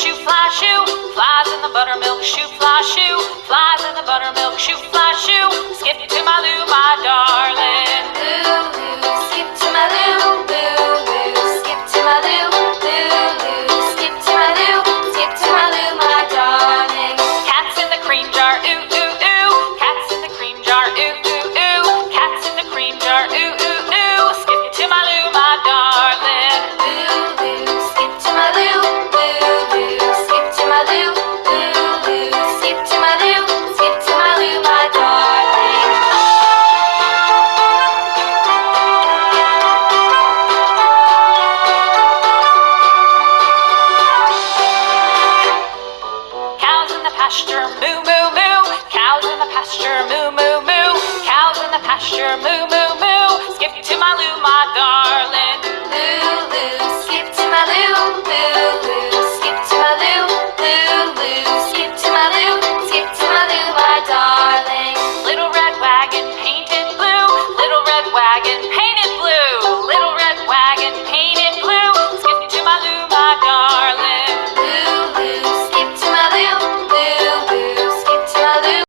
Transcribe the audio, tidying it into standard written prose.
shoe fly shoe. Flies in the buttermilk shoe fly shoe. Flies in the buttermilk shoe fly shoe. Skip to my Lou, my darling. Lou, Lou, skip to my Lou. Lou, Lou, skip to my Lou. Lou, Lou, skip to my Lou. Skip to my Lou, my darling. Cats in the cream jar, ooh, ooh, ooh. Cats in the cream jar, ooh, ooh, ooh. Cats in the cream jar, ooh, ooh, ooh. Skip to my Lou, my darling. Lou, Lou, skip to my Lou. Lou, Lou, skip to my Lou. Lou, Lou, skip to my Lou. Skip to my Lou, my darling. Cows in the pasture, moo, moo, moo. Cows in the pasture, moo, moo, moo. Cows in the pasture, moo, moo, moo. Skip to my Lou, my darling.